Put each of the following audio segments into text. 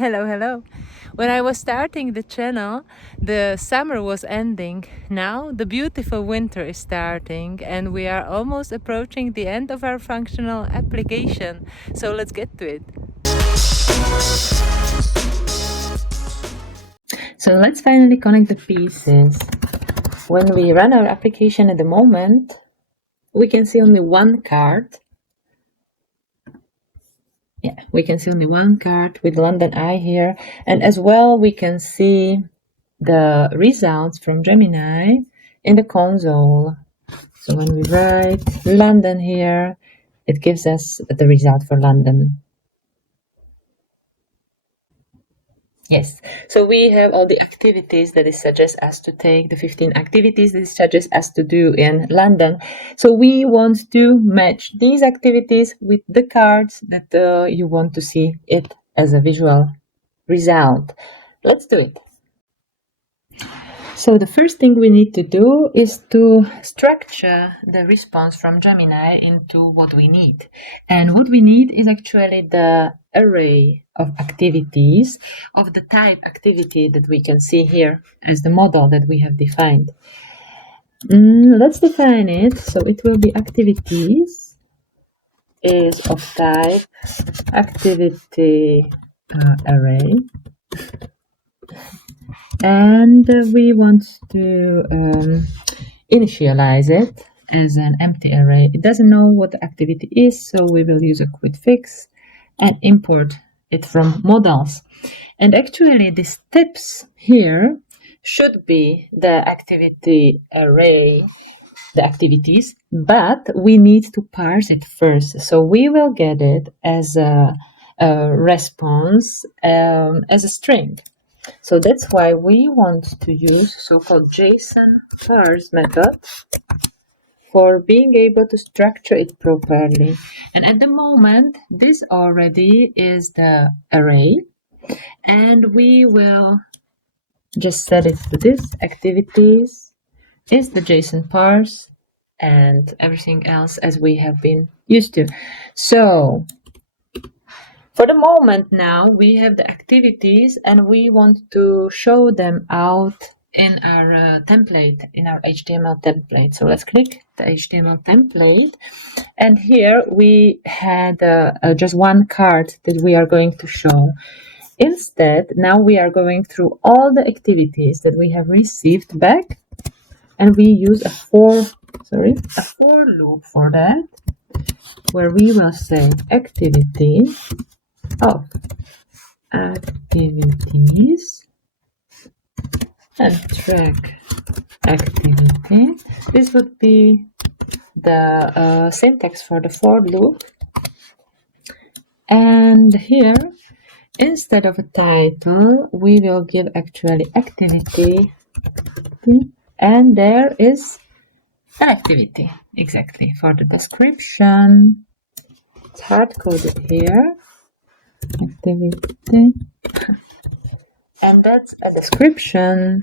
Hello, hello. When I was starting the channel, the summer was ending. Now the beautiful winter is starting and we are almost approaching the end of our functional application. So let's get to it. So let's finally connect the pieces. When we run our application at the moment, we can see only one card. Yeah, we can see only one card with London Eye here. And as well, we can see the results from Gemini in the console. So when we write London here, it gives us the result for London. Yes, so we have all the activities that it suggests us to take, the 15 activities that it suggests us to do in London. So we want to match these activities with the cards that you want to see it as a visual result. Let's do it. So the first thing we need to do is to structure the response from Gemini into what we need. And what we need is actually the array of activities of the type activity that we can see here as the model that we have defined. Let's define it. So it will be activities is of type activity array. And we want to initialize it as an empty array. It doesn't know what the activity is, so we will use a quit fix and import it from models. And actually, the steps here should be the activity array, the activities, but we need to parse it first. So we will get it as a response as a string. So that's why we want to use so-called JSON parse method for being able to structure it properly. And at the moment, this already is the array, and we will just set it to this. Activities is the JSON parse, and everything else as we have been used to. So for the moment now, we have the activities and we want to show them out in our template, in our HTML template. So let's click the HTML template. And here we had just one card that we are going to show. Instead, now we are going through all the activities that we have received back. And we use a for loop for that, where we will say activity of activities and track activity. This would be the syntax for the for loop. And here, instead of a title, we will give actually activity, and there is an activity exactly for the description. It's hard coded here. Activity, and that's a description.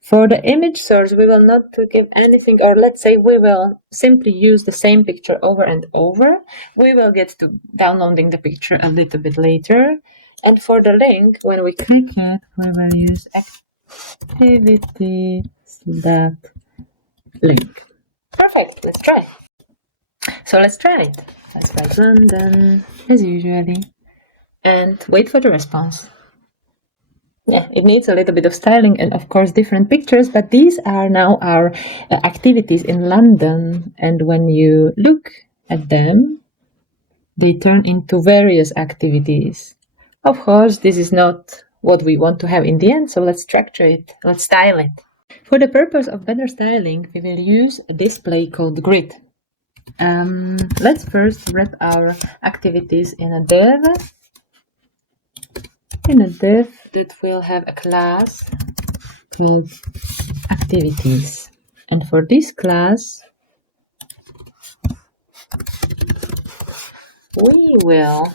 For the image source, we will not give anything, or let's say we will simply use the same picture over and over. We will get to downloading the picture a little bit later. And for the link, when we click it, we will use activity link. Perfect, let's try. So let's try it. Let's write London as usually and wait for the response. Yeah, it needs a little bit of styling and of course different pictures, but these are now our activities in London, and when you look at them, they turn into various activities. Of course, this is not what we want to have in the end, so let's structure it, let's style it. For the purpose of better styling, we will use a display called grid. Let's first wrap our activities in a div. In a div that will have a class called activities. And for this class, we will,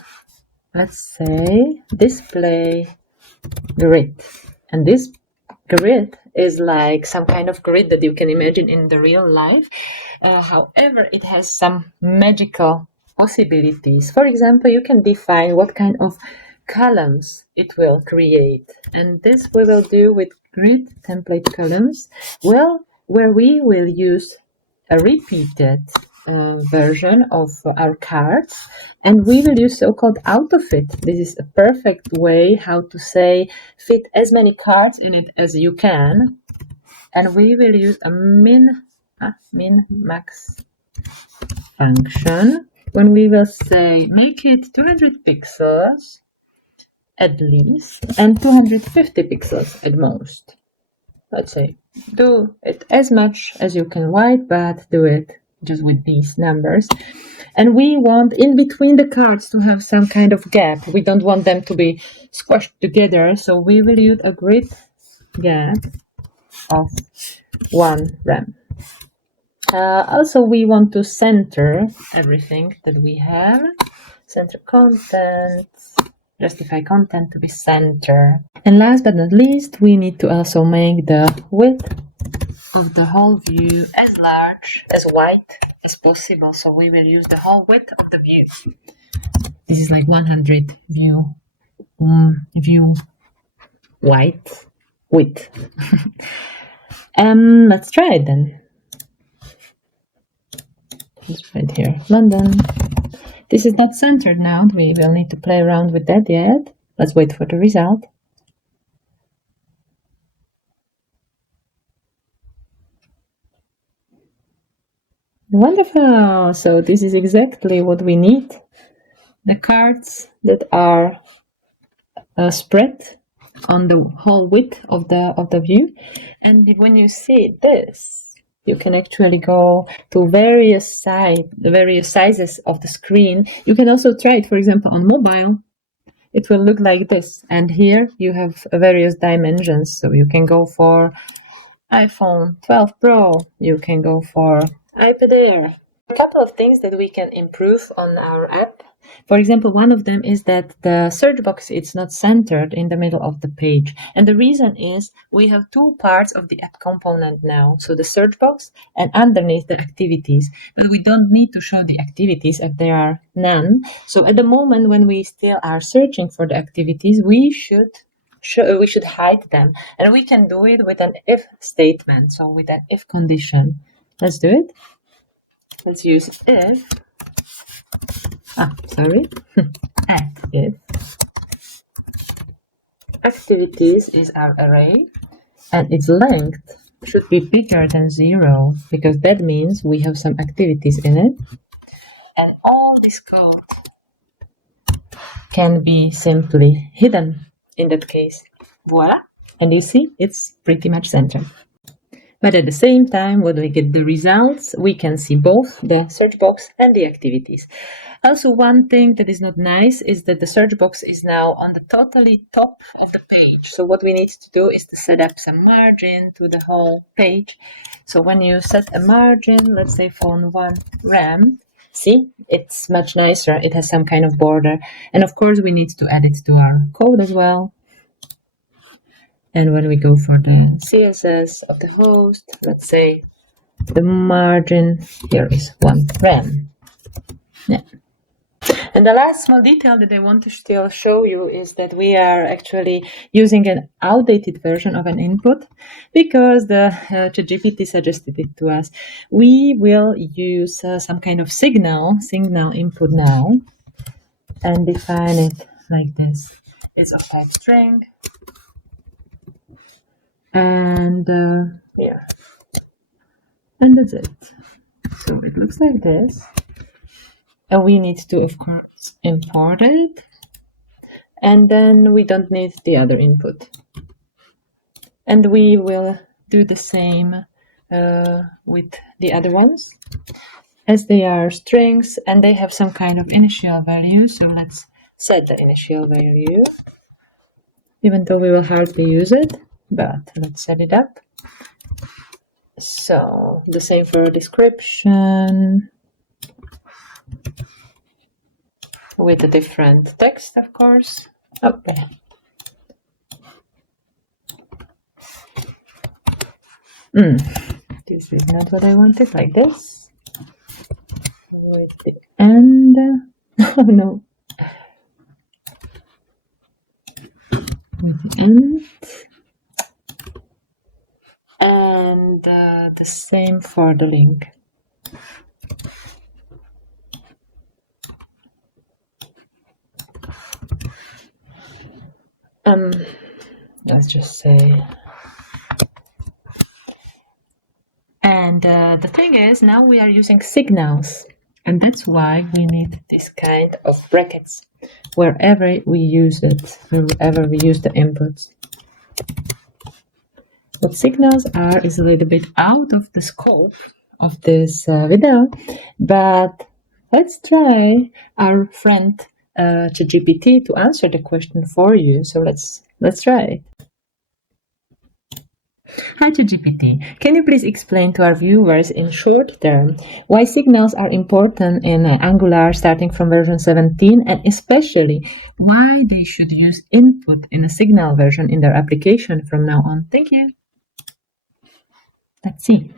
let's say, display grid. And this grid is like some kind of grid that you can imagine in the real life. However, it has some magical possibilities. For example, you can define what kind of columns it will create. And this we will do with grid template columns, well, where we will use a repeated version of our cards, and we will use so-called auto-fit. This is a perfect way how to say fit as many cards in it as you can, and we will use a min-max function when we will say make it 200 pixels at least and 250 pixels at most. Let's say do it as much as you can write, but do it just with these numbers. And we want in between the cards to have some kind of gap. We don't want them to be squashed together, so we will use a grid gap of 1 rem. Also, we want to center everything that we have. Center content, justify content to be center. And last but not least, we need to also make the width of the whole view as large, as wide as possible. So we will use the whole width of the view. This is like 100 view width. Let's try it then. It's right here, London. This is not centered now. We will need to play around with that yet. Let's wait for the result. Wonderful. So this is exactly what we need. The cards that are spread on the whole width of the view. And when you see this, you can actually go to various sizes of the screen. You can also try it, for example, on mobile. It will look like this. And here you have various dimensions. So you can go for iPhone 12 Pro. You can go for iPad Air. A couple of things that we can improve on our app. For example, one of them is that the search box is not centered in the middle of the page. And the reason is we have two parts of the app component now. So the search box and underneath the activities. But we don't need to show the activities if there are none. So at the moment when we still are searching for the activities, we should hide them. And we can do it with an if statement. So with an if condition. Let's do it. Let's use if. At if activities is our array and its length should be bigger than 0, because that means we have some activities in it, and all this code can be simply hidden in that case. Voila! And you see, it's pretty much centered. But at the same time, when we get the results, we can see both the search box and the activities. Also, one thing that is not nice is that the search box is now on the totally top of the page. So what we need to do is to set up some margin to the whole page. So when you set a margin, let's say for 1 rem, see, it's much nicer. It has some kind of border. And of course, we need to add it to our code as well. And when we go for the CSS of the host, let's say the margin here is 1 rem. Yeah. And the last small detail that I want to still show you is that we are actually using an outdated version of an input because the ChatGPT suggested it to us. We will use some kind of signal input now and define it like this. It's of type string. And here, and that's it. So it looks like this, and we need to, of course, import it, and then we don't need the other input. And we will do the same with the other ones, as they are strings and they have some kind of initial value. So let's set the initial value, even though we will hardly use it. But let's set it up. So the same for description with a different text, of course. Okay. This is not what I wanted, like this. With the end. Oh no. with the end. And the same for the link. Let's just say. And the thing is, now we are using signals, and that's why we need this kind of brackets wherever we use it, wherever we use the inputs. What signals are is a little bit out of the scope of this video, but let's try our friend ChatGPT to answer the question for you. So let's try it. Hi ChatGPT, can you please explain to our viewers in short term why signals are important in Angular starting from version 17, and especially why they should use input in a signal version in their application from now on? Thank you. Let's see.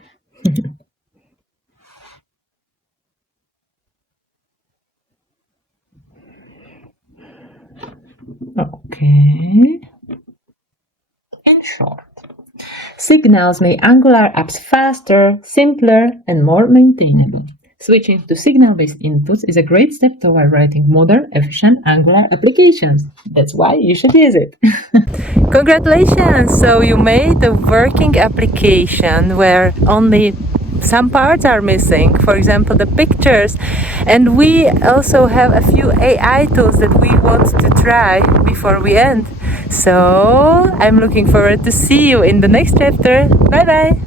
Okay. In short, signals make Angular apps faster, simpler, and more maintainable. Switching to signal-based inputs is a great step toward writing modern, efficient Angular applications. That's why you should use it. Congratulations! So you made a working application where only some parts are missing, for example the pictures, and we also have a few AI tools that we want to try before we end. So I'm looking forward to see you in the next chapter. Bye bye!